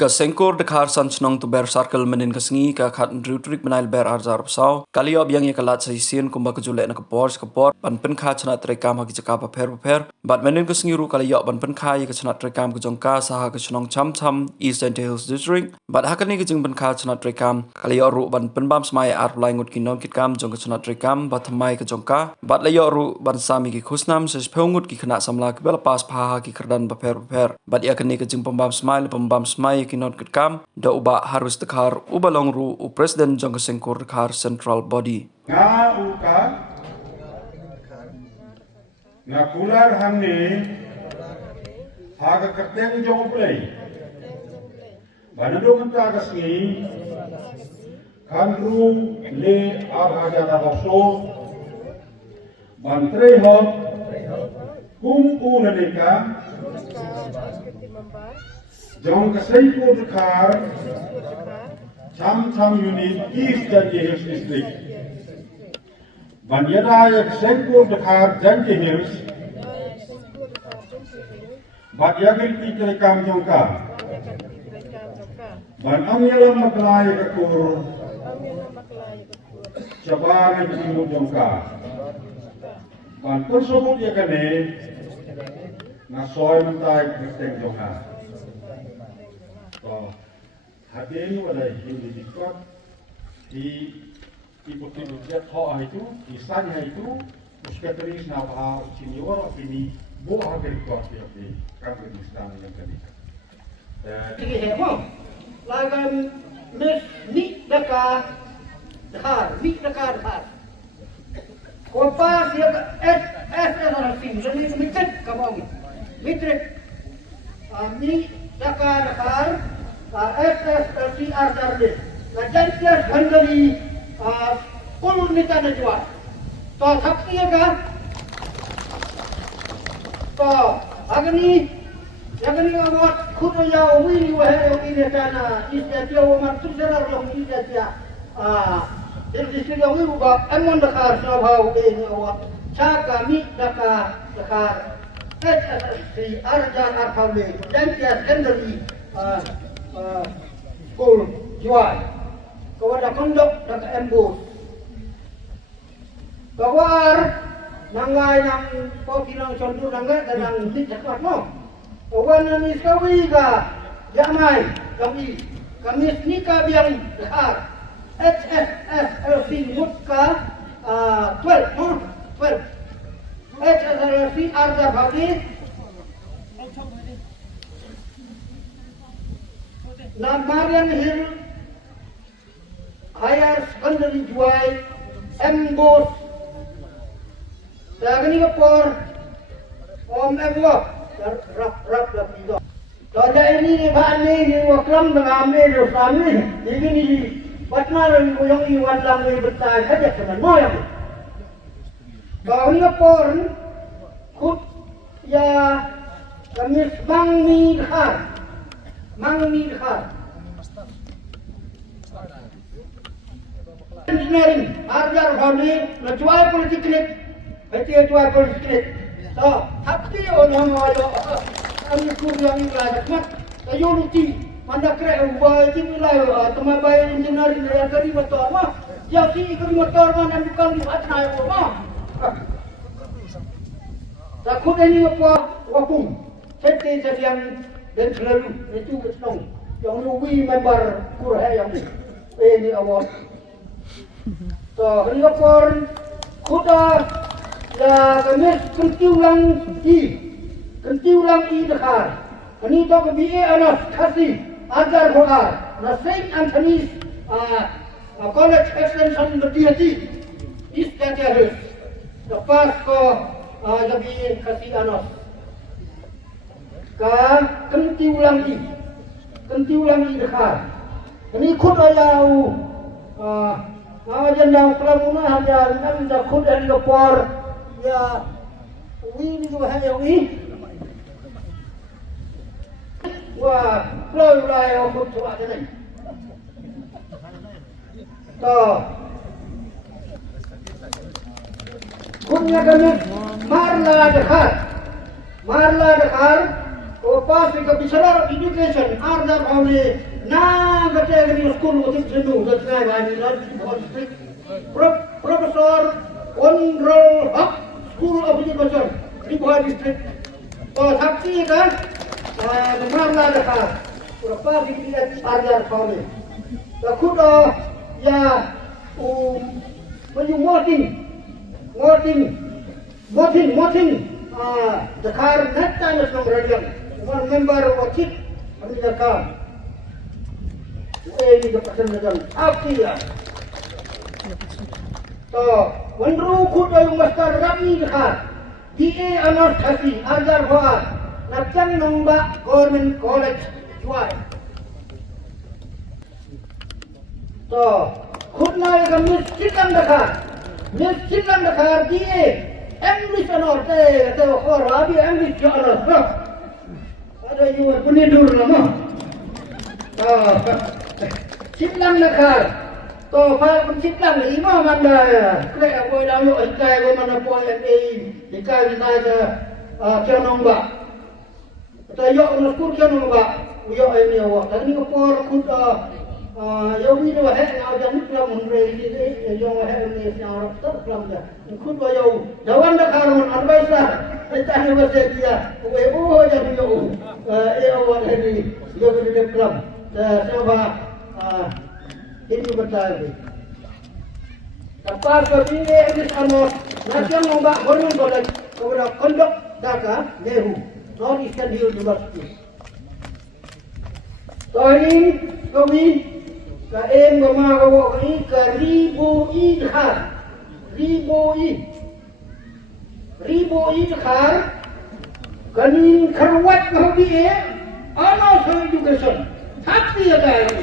Ka sengkor Dkhar san Shnong tu ber circle menin ka sengi ka khat rutrik menail ber arzar psau kali ob yang kalat saisian kumba ka julek na kapor ban Pynkha Shnat Trei kam ha ki caka bapher bat menin ka sengi ru kali ob ban Pynkha ka Shnat Trei kam ka jongka saha ka Shnong Cham East Hills district bat hakani ka jing Pynkha Shnat Trei kam kali ob ru ban Pynbam Smai ar laingut kinon kit kam jong ka Shnat Trei kam bat thamai ka jongka bat la ru ban sami ki khusnam se phongut ki khana samla ki bela pas phah ki kerdan bapher bat ya kani ka jing Pynbam Smai kinot kam da uba harus Dkhar uba longru u presiden jong sengkur Dkhar central body nga uka nga kular hamni haga kerteng jong play banado menta kasni kanru le arhaja da boso ban Trei hot kum unadeka jong sengkur Dkhar Cham unit East Hills district. Ban yada sengkur Dkhar Hills. Ban yagil Trei kam jongka. Ban amyalam maklay kakur. Cabangan timur jongka. Ban tersebut yakane nasoy mentai kerteng jongka. So, hadir pada hidup dikot di ikuti dia thau itu, isan itu, musketris na bahar senior ini buah hadir dikot di kampung Islam yang tadi. Ini heboh, lagam ni Dkhar, Dkhar. Kopas dia S orang sini, jadi mitrik kamu, mitrik, ni Dkhar. SSLCRD Legislative Assembly full nita na jual. To sakti ka. To agni awat khudo ya wini wa ini kana isya wa matsura ro isya Jadi ya wini ba amon Dkhar sabau ini awat chaka mi Dkhar SSLCRD Legislative Assembly school jual kepada kondok dan embus kawar nangai nang kopi nang condur nangai dan nang tidak no kawan ni sawi ga jamai kami nikah biang Dkhar HSLC mutka 12 HSLC arda bagi Namarian Hill Higher Secondary Jual Embos Lagani kapor Om Embos Rap tiga Tada ini ni waklam dengan ambil kami ini batna lagi yang iwan lagi bertai saja dengan moyang kau ni kapor kut ya kami Mangmi Dkhar engineering arjar bhani na jual politik ni beti jual politik ni so hakti orang ayo kami kurang ilai mat ayo luti manda kre ubai ti ilai tama bay engineering dari motor mah ya si ikut motor mah nan bukan di batna yo mah takut ini apa wapung seti sedian dan selalu itu Shnong yang luwi member kurang yang ini awak so ini kapor kuda ya kami kentiulang i Dkhar ini to kebi anak kasih ajar hoar na Seng Anthony college extension berhati East Hills lepas ko jadi kasih anak ka kentiulang i Dkhar ini khud ayau jendang pelamuna hajar nam da khud ani kapor ya wi ni jo hayau i wa ploi lai o khud chwa de nai to khud nya kami Marla Dkhar pass the Bachelor of Education, Arda Family, na category school with Zenu, that's why I will Professor Honorable Hub, School of Education, Tripura District. So, Sakti kan, Namla Dkhar, pass the Arda Family. The Kuda, ya, when you voting, Dkhar next time is not ready. One member of it, and the car. Where is the person up here? So, when you could you must have Rami Dkhar, DA are not happy, Azar Hoa, Natang Nomba Government College, why? So, could not Miss Kylleng Dkhar, DA, English or not, they were Rabi, English or ada you punya dur lama. Kylleng Dkhar. To phah Kylleng lima manda. Kaya aku dah lu ikai aku mana poin ikai kita ada Shnong ba. Kita yo nak kur Shnong ba. Yo ini awak. Tadi aku kur yo ni dua hek nak jadi kelam Trei ini yo hek ni siapa tak kelam dia. Kur ba yo Jawan Dkhar mun advisor. Kita ni bersih dia. Jadi yo. Awak ini yo di kelam. Siapa ini betul. Lepas ini English anak nanti yang membak Government College kepada kondok Dhaka Nehu North Eastern University. So ini kami kaem gama ini ke Dkhar, ribu Dkhar kanin kerwat kami anak education tapi ada ini.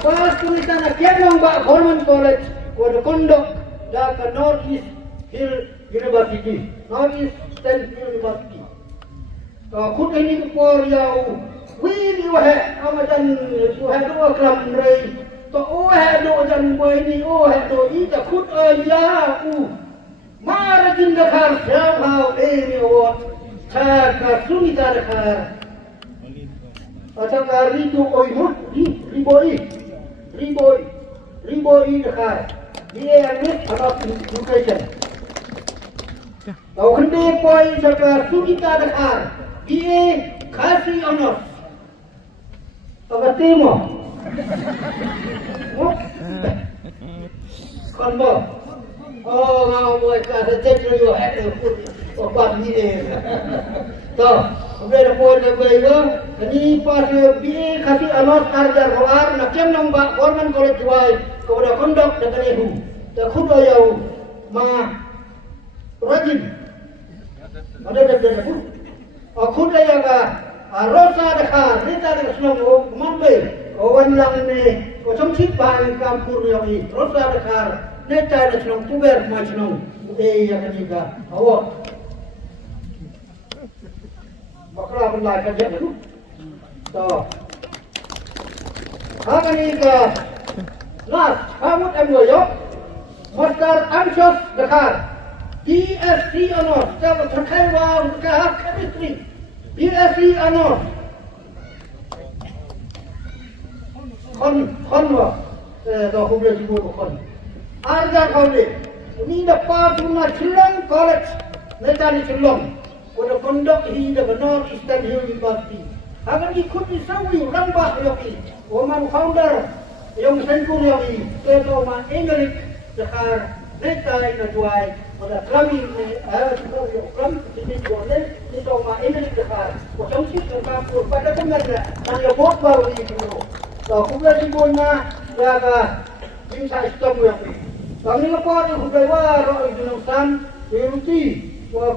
Pas tulisan kylleng Government College kepada kondok Dhaka North East University. Kut ini por yau win wah amajan wah dua kelam Trei. To wah do jan boy ni do ida kut ya marajin Dkhar siapa ini awak cakap sunita Dkhar. Atau ribu Dkhar. Dia English about education. Kau kende poin cakap sunita Dkhar. Dia kasih honor. Apa tema? Konbo. Oh, ngau buat kasih cekru yo ada obat ni. So, bila poin lebih ini pas BA kasih alas arjar keluar, nak Shnong Government College wai, kepada kondok dengan ibu. Tak kuda yau rajin. Ada pun. Kuda yang Rosa Dkhar, Rita dengan Shnong mampu. Kawan lang ni, kau cumcip bang kampur yang ini. Rosa Dkhar, Rita dengan Shnong tuber Shnong. Yang ketiga, awak. Bakla berlai kerja dulu. So, apa ni ke? Last, kamu yo. Master Anshos Dkhar, BSc honors. Siapa terkait wang chemistry, BSc honors. Kon wah, dah kubur juga kon. Arja kau ni dapat guna Kylleng College, Netani Kylleng. Pada kondok ini the North Eastern University. Akan ikut disawi rambah yang ini. Oman founder yang sengkul yang ini. Kita oman English Dkhar netai na juai. Pada kami kami ini boleh kita oman English Dkhar. Kau sih kampur pada kemerdekaan. Tanya bot baru ini dulu. So kubur sibunya jaga bingsa islam yang ini. Kami lepas yang kubur roh itu nusan. Yuti. Wah